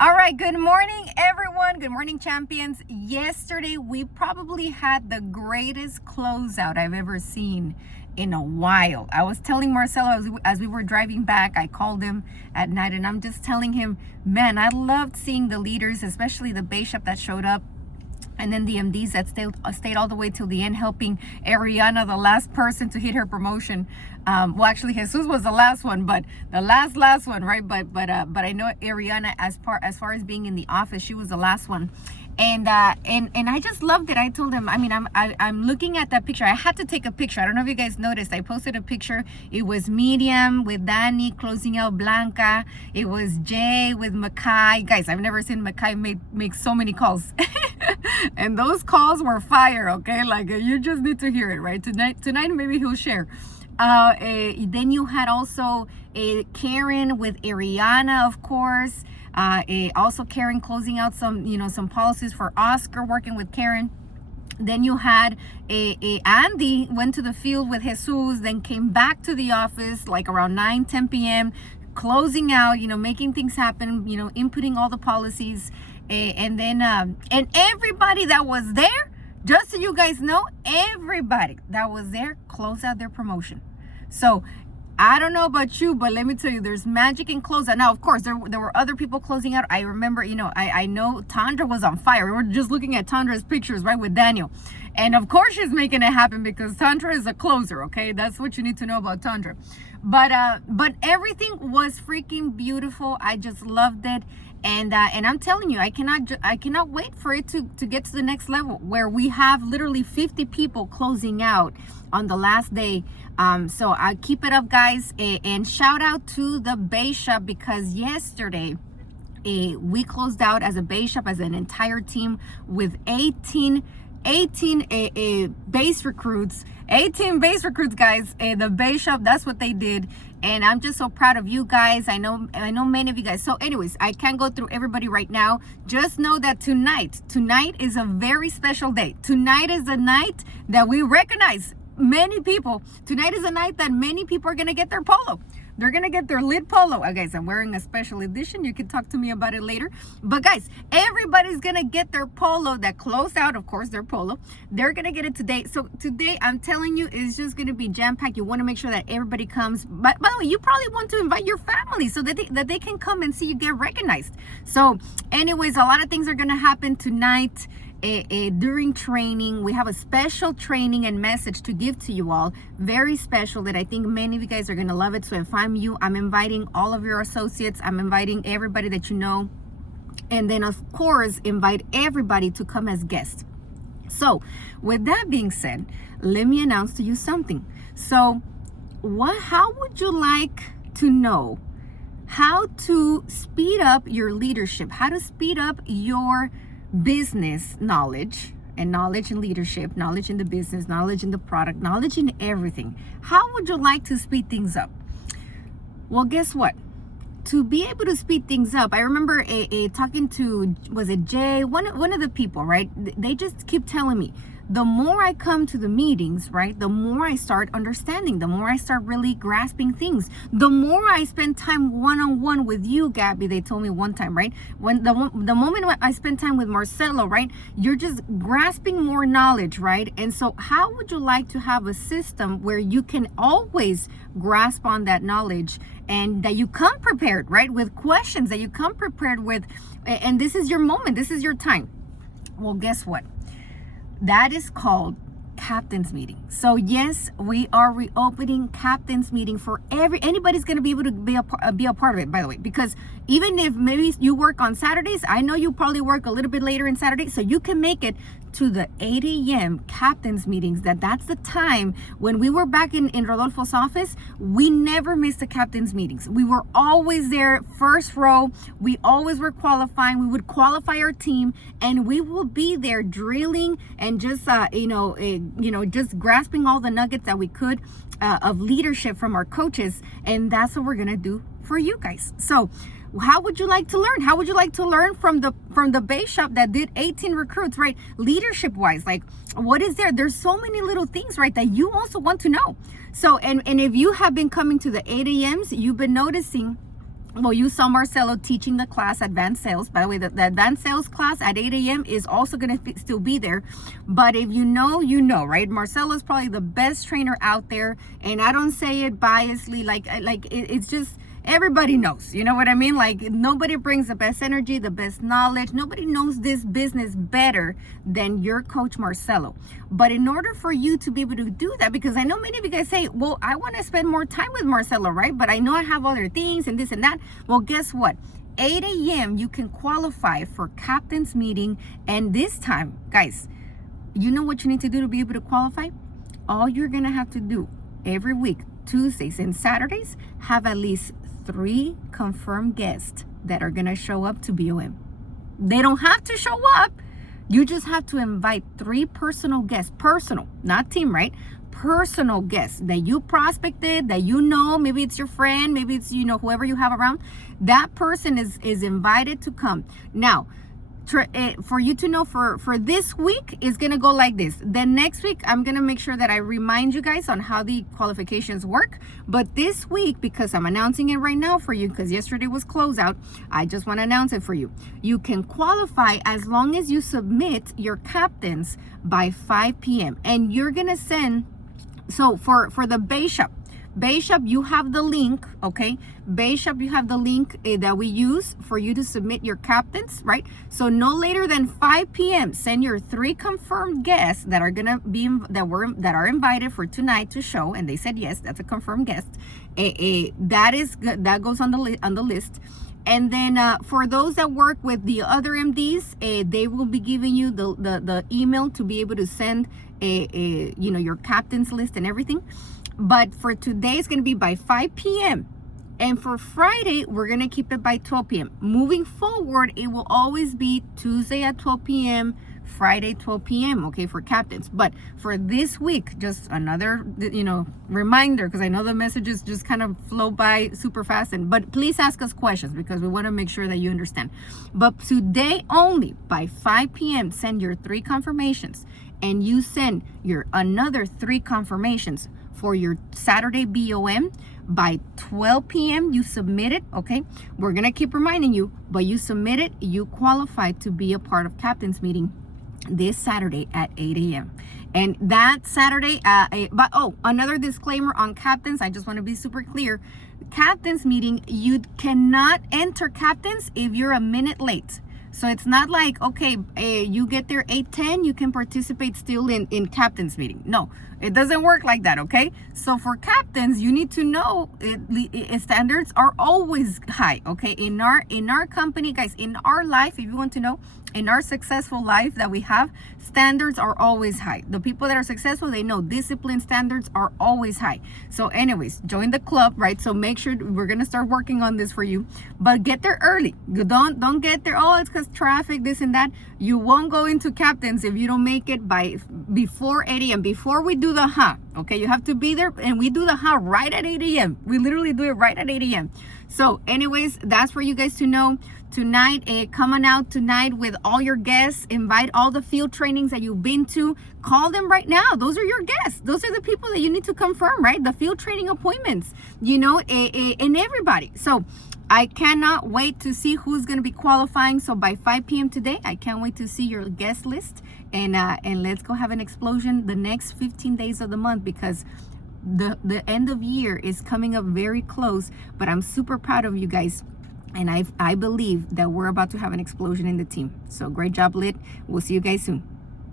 All right, good morning, everyone. Good morning, champions. Yesterday, we probably had the greatest closeout I've ever seen in a while. I was telling Marcelo as we were driving back, I called him at night and I'm just telling him, man, I loved seeing the leaders, especially the bishop that showed up. And then the MDs that stayed all the way till the end, helping Ariana, the last person to hit her promotion. Well, actually, Jesus was the last one, but the last one, right? But I know Ariana, as far as being in the office, she was the last one. And I just loved it. I told him, I'm looking at that picture. I had to take a picture. I don't know if you guys noticed. I posted a picture. It was Miriam with Danny closing out Blanca. It was Jay with Makai. Guys, I've never seen Makai make so many calls. And those calls were fire, okay? Like, you just need to hear it, right? Tonight maybe he'll share. Then you had also Karen with Ariana, of course. Also Karen closing out some policies for Oscar, working with Karen. Then you had Andy went to the field with Jesus, then came back to the office like around 9-10 p.m., closing out, making things happen, inputting all the policies. And then and everybody that was there, just so you guys know, everybody that was there closed out their promotion. So I don't know about you, but let me tell you, there's magic in closeout. Now, of course, there were other people closing out. I remember, I know Tandra was on fire. We were just looking at Tandra's pictures, right, with Daniel. And of course she's making it happen because Tandra is a closer, okay? That's what you need to know about Tandra. But everything was freaking beautiful. I just loved it. And I'm telling you, I cannot wait for it to get to the next level where we have literally 50 people closing out on the last day. So I keep it up, guys, and shout out to the Bay Shop because yesterday we closed out as a Bay Shop, as an entire team with 18 base recruits. 18 base recruits, guys. The Bay Shop, that's what they did. And I'm just so proud of you guys. I know many of you guys. So anyways, I can't go through everybody right now. Just know that tonight is a very special day. Tonight is the night that we recognize many people. Tonight is a night that many people are going to get their polo. They're going to get their lit polo. Guys, I'm wearing a special edition. You can talk to me about it later. But guys, everybody's going to get their polo that closed out, of course, their polo. They're going to get it today. So today, I'm telling you, it's just going to be jam-packed. You want to make sure that everybody comes. But by the way, you probably want to invite your family so that they can come and see you get recognized. So anyways, a lot of things are going to happen tonight. During training, we have a special training and message to give to you all, very special, that I think many of you guys are going to love it. So if I'm you, I'm inviting all of your associates, I'm inviting everybody that you know, and then of course invite everybody to come as guests. So with that being said, let me announce to you something. So how would you like to know how to speed up your leadership, how to speed up your business knowledge and leadership, knowledge in the business, knowledge in the product, knowledge in everything? How would you like to speed things up? Well, guess what? To be able to speed things up, I remember talking to, was it Jay? One of the people, right? They just keep telling me, the more I come to the meetings, right, the more I start understanding, the more I start really grasping things, the more I spend time one-on-one with you, Gabby. They told me one time, right, when the moment when I spend time with Marcelo, right, you're just grasping more knowledge, right? And so how would you like to have a system where you can always grasp on that knowledge and that you come prepared, right, with questions, that you come prepared with, and this is your moment, this is your time? Well, guess what? That is called captain's meeting. So yes, we are reopening captain's meeting for anybody's going to be able to be a part of it, by the way, because even if maybe you work on Saturdays, I know you probably work a little bit later in Saturday, so you can make it to the 8 a.m. captain's meetings. That's the time when we were back in Rodolfo's office. We never missed the captain's meetings. We were always there, first row. We always were qualifying. We would qualify our team, and we will be there drilling and just just grasping all the nuggets that we could of leadership from our coaches. And that's what we're gonna do for you guys. So how would you like to learn? How would you like to learn from the Bay Shop that did 18 recruits, right? Leadership wise, like what is there? There's so many little things, right, that you also want to know. So, and if you have been coming to the 8 a.m.s, you've been noticing well, you saw Marcelo teaching the class advanced sales. By the way, the advanced sales class at 8 a.m. is also going to still be there. But if you know, right? Marcelo is probably the best trainer out there. And I don't say it biasly, it's just, everybody knows, you know what I mean? Like, nobody brings the best energy, the best knowledge. Nobody knows this business better than your coach Marcelo. But in order for you to be able to do that, because I know many of you guys say, well, I want to spend more time with Marcelo, right? But I know I have other things and this and that. Well, guess what? 8 a.m. you can qualify for captain's meeting. And this time, guys, you know what you need to do to be able to qualify? All you're going to have to do every week, Tuesdays and Saturdays, have at least 3 confirmed guests that are going to show up to BOM. They don't have to show up. You just have to invite 3 personal guests, personal, not team, right? Personal guests that you prospected, that you know, maybe it's your friend, maybe it's, whoever you have around. That person is invited to come. Now, for you to know, for this week is going to go like this. Then next week, I'm going to make sure that I remind you guys on how the qualifications work. But this week, because I'm announcing it right now for you, because yesterday was closeout, I just want to announce it for you. You can qualify as long as you submit your captains by 5 p.m. And you're going to send, so for the Bishop, you have the link, okay? Bishop, you have the link that we use for you to submit your captains, right? So no later than 5 p.m. send your 3 confirmed guests that are gonna be that are invited for tonight to show, and they said yes, that's a confirmed guest. That goes on the list. And then for those that work with the other MDs, they will be giving you the email to be able to send your captains list and everything. But for today, it's going to be by 5 p.m. And for Friday, we're going to keep it by 12 p.m. Moving forward, it will always be Tuesday at 12 p.m., Friday 12 p.m., okay, for captains. But for this week, just another, reminder, because I know the messages just kind of flow by super fast. But please ask us questions because we want to make sure that you understand. But today only, by 5 p.m., send your 3 confirmations. And you send your another 3 confirmations for your Saturday BOM by 12 p.m. You submit it, okay? We're gonna keep reminding you, but you submit it, you qualify to be a part of captain's meeting this Saturday at 8 a.m. And that Saturday, another disclaimer on captains, I just want to be super clear. Captain's meeting, you cannot enter captains if you're a minute late. So it's not like, okay, you get there 8:10, you can participate still in captain's meeting. No, it doesn't work like that, okay? So for captains, you need to know standards are always high, okay? In our company, guys, in our life, if you want to know, in our successful life that we have, standards are always high. The people that are successful, they know discipline standards are always high. So anyways, join the club, right? So make sure we're going to start working on this for you, but get there early. You don't get there, oh, it's because traffic, this and that. You won't go into captains if you don't make it before 8 a.m. Before we do the okay? You have to be there, and we do the right at 8 a.m. We literally do it right at 8 a.m. So anyways, that's for you guys to know. Tonight, coming out tonight with all your guests, invite all the field trainings that you've been to, call them right now. Those are your guests. Those are the people that you need to confirm, right? The field training appointments, and everybody. So I cannot wait to see who's going to be qualifying. So by 5 p.m. today, I can't wait to see your guest list, and let's go have an explosion the next 15 days of the month, because the end of year is coming up very close. But I'm super proud of you guys. And I believe that we're about to have an explosion in the team. So great job, Lit. We'll see you guys soon.